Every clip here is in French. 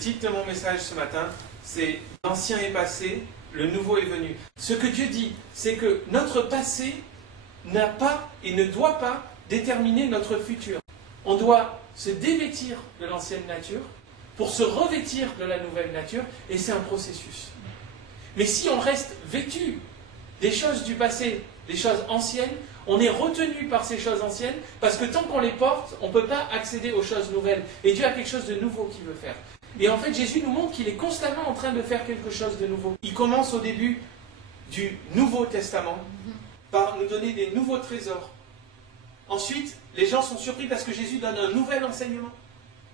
Le titre de mon message ce matin, c'est « L'ancien est passé, le nouveau est venu ». Ce que Dieu dit, c'est que notre passé n'a pas et ne doit pas déterminer notre futur. On doit se dévêtir de l'ancienne nature pour se revêtir de la nouvelle nature, et c'est un processus. Mais si on reste vêtu des choses du passé, des choses anciennes, on est retenu par ces choses anciennes, parce que tant qu'on les porte, on ne peut pas accéder aux choses nouvelles. Et Dieu a quelque chose de nouveau qu'il veut faire. Et en fait, Jésus nous montre qu'il est constamment en train de faire quelque chose de nouveau. Il commence au début du Nouveau Testament par nous donner des nouveaux trésors. Ensuite, les gens sont surpris parce que Jésus donne un nouvel enseignement.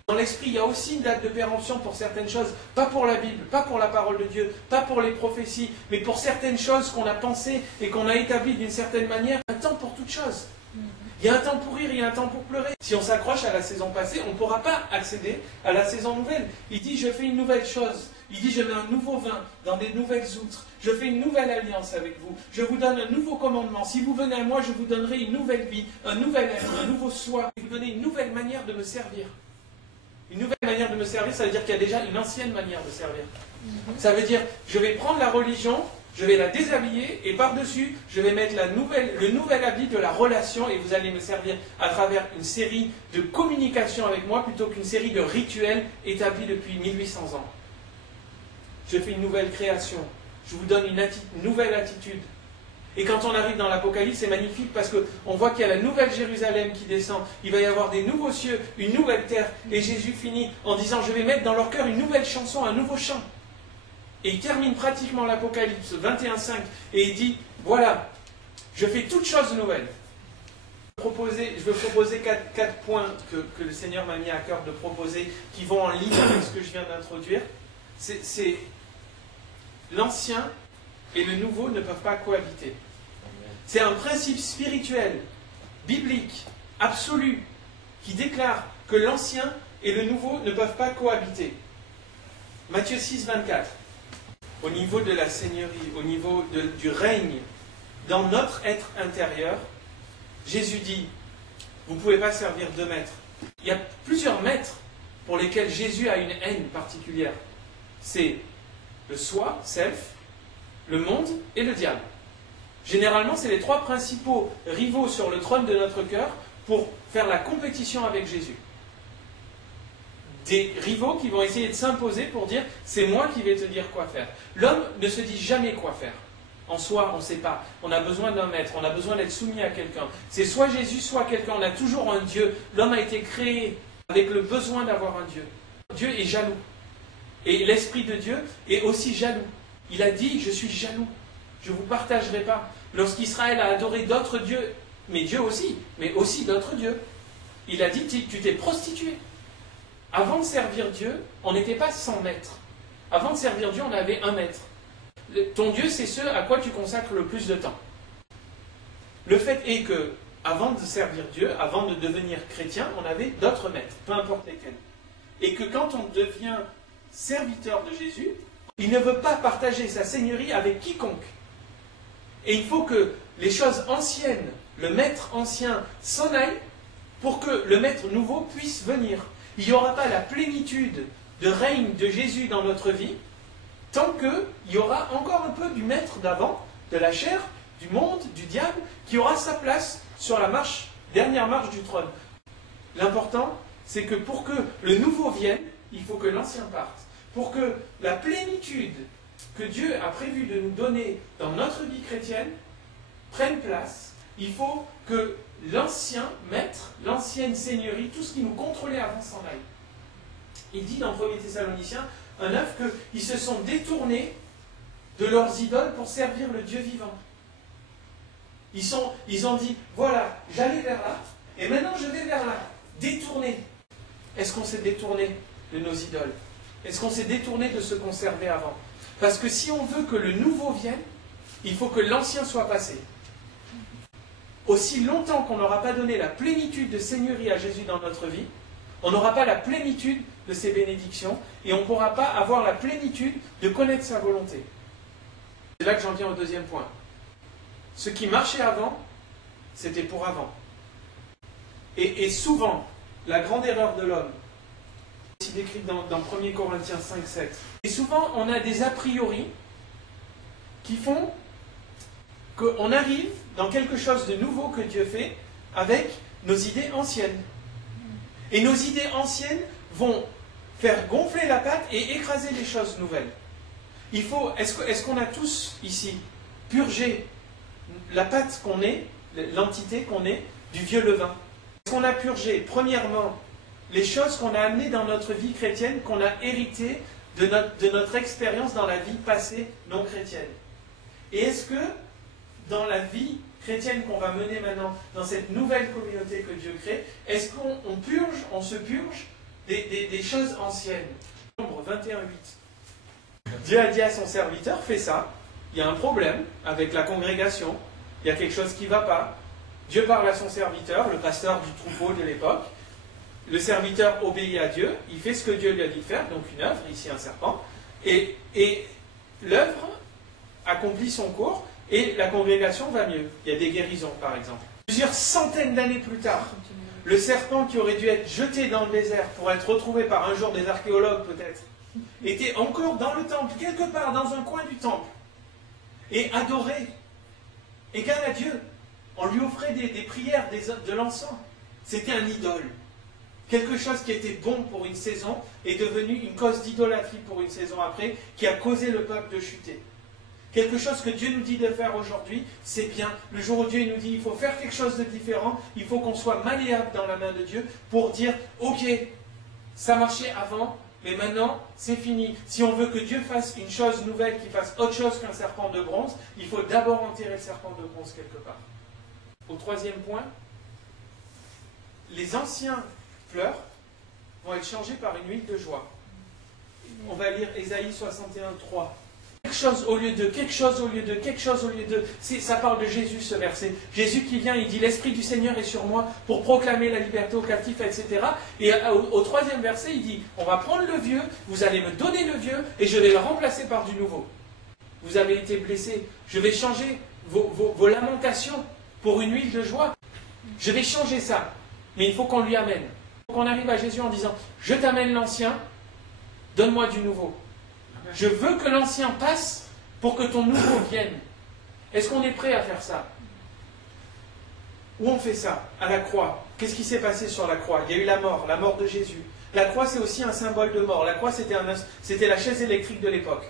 Dans l'esprit, il y a aussi une date de péremption pour certaines choses, pas pour la Bible, pas pour la parole de Dieu, pas pour les prophéties, mais pour certaines choses qu'on a pensées et qu'on a établies d'une certaine manière. Un temps pour toutes choses. Il y a un temps pour rire, il y a un temps pour pleurer. Si on s'accroche à la saison passée, on ne pourra pas accéder à la saison nouvelle. Il dit, je fais une nouvelle chose. Il dit, je mets un nouveau vin dans des nouvelles outres. Je fais une nouvelle alliance avec vous. Je vous donne un nouveau commandement. Si vous venez à moi, je vous donnerai une nouvelle vie, un nouvel être, un nouveau soi. Je vais vous donner une nouvelle manière de me servir. Une nouvelle manière de me servir, ça veut dire qu'il y a déjà une ancienne manière de servir. Ça veut dire, je vais prendre la religion, je vais la déshabiller, et par-dessus, je vais mettre le nouvel habit de la relation, et vous allez me servir à travers une série de communications avec moi, plutôt qu'une série de rituels établis depuis 1800 ans. Je fais une nouvelle création. Je vous donne une nouvelle attitude. Et quand on arrive dans l'Apocalypse, c'est magnifique parce qu'on voit qu'il y a la nouvelle Jérusalem qui descend. Il va y avoir des nouveaux cieux, une nouvelle terre. Et Jésus finit en disant, je vais mettre dans leur cœur une nouvelle chanson, un nouveau chant. Et il termine pratiquement l'Apocalypse 21.5 et il dit, voilà, je fais toutes choses nouvelles. Je veux proposer quatre points que le Seigneur m'a mis à cœur de proposer, qui vont en ligne avec ce que je viens d'introduire. C'est l'ancien et le nouveau ne peuvent pas cohabiter. C'est un principe spirituel, biblique, absolu, qui déclare que l'ancien et le nouveau ne peuvent pas cohabiter. Matthieu 6, 24. Au niveau de la seigneurie, au niveau du règne, dans notre être intérieur, Jésus dit, vous ne pouvez pas servir deux maîtres. Il y a plusieurs maîtres pour lesquels Jésus a une haine particulière. C'est le soi, self, le monde et le diable. Généralement, c'est les trois principaux rivaux sur le trône de notre cœur pour faire la compétition avec Jésus. Des rivaux qui vont essayer de s'imposer pour dire « c'est moi qui vais te dire quoi faire ». L'homme ne se dit jamais quoi faire. En soi, on ne sait pas. On a besoin d'un maître, on a besoin d'être soumis à quelqu'un. C'est soit Jésus, soit quelqu'un. On a toujours un Dieu. L'homme a été créé avec le besoin d'avoir un Dieu. Dieu est jaloux. Et l'Esprit de Dieu est aussi jaloux. Il a dit « je suis jaloux, je ne vous partagerai pas ». Lorsqu'Israël a adoré d'autres dieux, mais Dieu aussi, mais aussi d'autres dieux, il a dit « tu t'es prostitué ». Avant de servir Dieu, on n'était pas 100 maîtres. Avant de servir Dieu, on avait un maître. Ton Dieu, c'est ce à quoi tu consacres le plus de temps. Le fait est que, avant de servir Dieu, avant de devenir chrétien, on avait d'autres maîtres, peu importe lesquels. Et que quand on devient serviteur de Jésus, il ne veut pas partager sa seigneurie avec quiconque. Et il faut que les choses anciennes, le maître ancien s'en aille pour que le maître nouveau puisse venir. Il n'y aura pas la plénitude de règne de Jésus dans notre vie tant qu'il y aura encore un peu du maître d'avant, de la chair, du monde, du diable, qui aura sa place sur la dernière marche du trône. L'important, c'est que pour que le nouveau vienne, il faut que l'ancien parte. Pour que la plénitude que Dieu a prévu de nous donner dans notre vie chrétienne prenne place, il faut que l'ancien maître, l'ancienne seigneurie, tout ce qui nous contrôlait avant s'en aille. Il dit dans 1 Thessaloniciens 1,9 qu'ils se sont détournés de leurs idoles pour servir le Dieu vivant. Ils ont dit, voilà, j'allais vers là, et maintenant je vais vers là. Détourné. Est-ce qu'on s'est détourné de nos idoles? Est-ce qu'on s'est détourné de ce qu'on servait avant? Parce que si on veut que le nouveau vienne, il faut que l'ancien soit passé. Aussi longtemps qu'on n'aura pas donné la plénitude de seigneurie à Jésus dans notre vie, on n'aura pas la plénitude de ses bénédictions et on ne pourra pas avoir la plénitude de connaître sa volonté. C'est là que j'en viens au deuxième point. Ce qui marchait avant, c'était pour avant. Et souvent, la grande erreur de l'homme, aussi décrite dans 1 Corinthiens 5, 7. Et souvent, on a des a priori qui font qu'on arrive dans quelque chose de nouveau que Dieu fait avec nos idées anciennes. Et nos idées anciennes vont faire gonfler la pâte et écraser les choses nouvelles. Est-ce qu'on a tous ici purgé la pâte qu'on est, l'entité qu'on est, du vieux levain? Est-ce qu'on a purgé, premièrement, les choses qu'on a amenées dans notre vie chrétienne, qu'on a héritées de notre expérience dans la vie passée non chrétienne? Et est-ce que, dans la vie chrétienne qu'on va mener maintenant, dans cette nouvelle communauté que Dieu crée, est-ce qu'on se purge des choses anciennes? Nombre 21, 8. Dieu a dit à son serviteur, fais ça, il y a un problème avec la congrégation, il y a quelque chose qui ne va pas. Dieu parle à son serviteur, le pasteur du troupeau de l'époque. Le serviteur obéit à Dieu, il fait ce que Dieu lui a dit de faire, donc une œuvre, ici un serpent, et l'œuvre accomplit son cours, et la congrégation va mieux. Il y a des guérisons, par exemple. Plusieurs centaines d'années plus tard, le serpent qui aurait dû être jeté dans le désert pour être retrouvé par un jour des archéologues peut-être, était encore dans le temple, quelque part dans un coin du temple, et adoré, égal à Dieu. On lui offrait des prières, de l'encens. C'était un idole. Quelque chose qui était bon pour une saison est devenu une cause d'idolâtrie pour une saison après, qui a causé le peuple de chuter. Quelque chose que Dieu nous dit de faire aujourd'hui, c'est bien. Le jour où Dieu nous dit il faut faire quelque chose de différent, il faut qu'on soit malléable dans la main de Dieu pour dire ok, ça marchait avant, mais maintenant c'est fini. Si on veut que Dieu fasse une chose nouvelle, qu'il fasse autre chose qu'un serpent de bronze, il faut d'abord enterrer le serpent de bronze quelque part. Au troisième point, les anciens fleurs vont être changés par une huile de joie. On va lire Ésaïe 61, 3. Quelque chose au lieu de, quelque chose au lieu de, quelque chose au lieu de. Ça parle de Jésus, ce verset. Jésus qui vient, il dit « L'Esprit du Seigneur est sur moi pour proclamer la liberté aux captifs, etc. » Et au troisième verset, il dit « On va prendre le vieux, vous allez me donner le vieux, et je vais le remplacer par du nouveau. Vous avez été blessés, je vais changer vos lamentations pour une huile de joie. Je vais changer ça. Mais il faut qu'on lui amène. Il faut qu'on arrive à Jésus en disant « Je t'amène l'ancien, donne-moi du nouveau. » Je veux que l'ancien passe pour que ton nouveau vienne. Est-ce qu'on est prêt à faire ça? Où on fait ça? À la croix. Qu'est-ce qui s'est passé sur la croix? Il y a eu la mort de Jésus. La croix, c'est aussi un symbole de mort. La croix, c'était la chaise électrique de l'époque.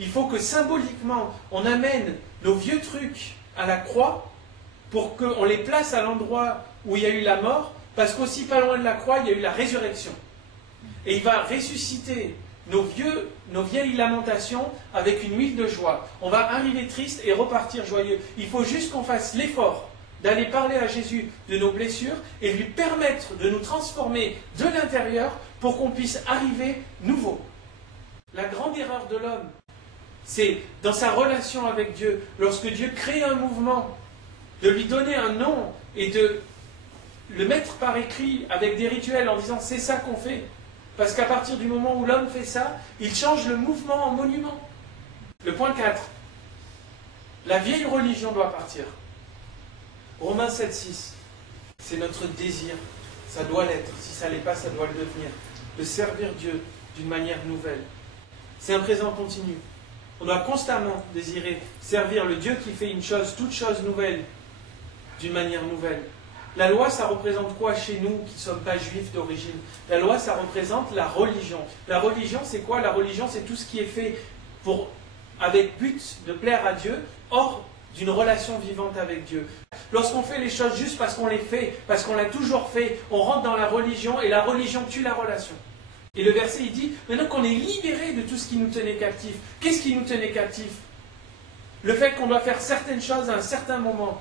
Il faut que symboliquement, on amène nos vieux trucs à la croix pour qu'on les place à l'endroit où il y a eu la mort, parce qu'aussi pas loin de la croix, il y a eu la résurrection. Et il va ressusciter nos vieilles lamentations avec une huile de joie. On va arriver triste et repartir joyeux. Il faut juste qu'on fasse l'effort d'aller parler à Jésus de nos blessures et lui permettre de nous transformer de l'intérieur pour qu'on puisse arriver nouveau. La grande erreur de l'homme, c'est dans sa relation avec Dieu, lorsque Dieu crée un mouvement, de lui donner un nom et de le mettre par écrit avec des rituels en disant c'est ça qu'on fait. Parce qu'à partir du moment où l'homme fait ça, il change le mouvement en monument. Le point 4. La vieille religion doit partir. Romains 7, 6. C'est notre désir. Ça doit l'être. Si ça ne l'est pas, ça doit le devenir. De servir Dieu d'une manière nouvelle. C'est un présent continu. On doit constamment désirer servir le Dieu qui fait une chose, toute chose nouvelle, d'une manière nouvelle. La loi, ça représente quoi chez nous qui ne sommes pas juifs d'origine? La loi, ça représente la religion. La religion, c'est quoi? La religion, c'est tout ce qui est fait avec but de plaire à Dieu, hors d'une relation vivante avec Dieu. Lorsqu'on fait les choses juste parce qu'on les fait, parce qu'on l'a toujours fait, on rentre dans la religion et la religion tue la relation. Et le verset, il dit, maintenant qu'on est libéré de tout ce qui nous tenait captifs, qu'est-ce qui nous tenait captifs? Le fait qu'on doit faire certaines choses à un certain moment.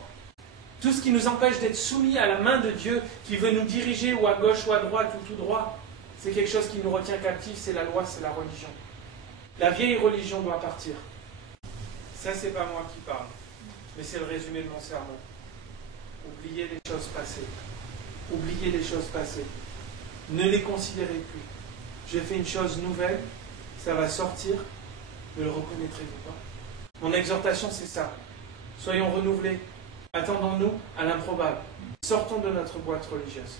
Tout ce qui nous empêche d'être soumis à la main de Dieu, qui veut nous diriger ou à gauche ou à droite ou tout droit, c'est quelque chose qui nous retient captifs, c'est la loi, c'est la religion. La vieille religion doit partir. Ça, c'est pas moi qui parle, mais c'est le résumé de mon sermon. Oubliez les choses passées. Oubliez les choses passées. Ne les considérez plus. J'ai fait une chose nouvelle, ça va sortir, ne le reconnaîtrez-vous pas? Mon exhortation, c'est ça. Soyons renouvelés. Attendons-nous à l'improbable. Sortons de notre boîte religieuse.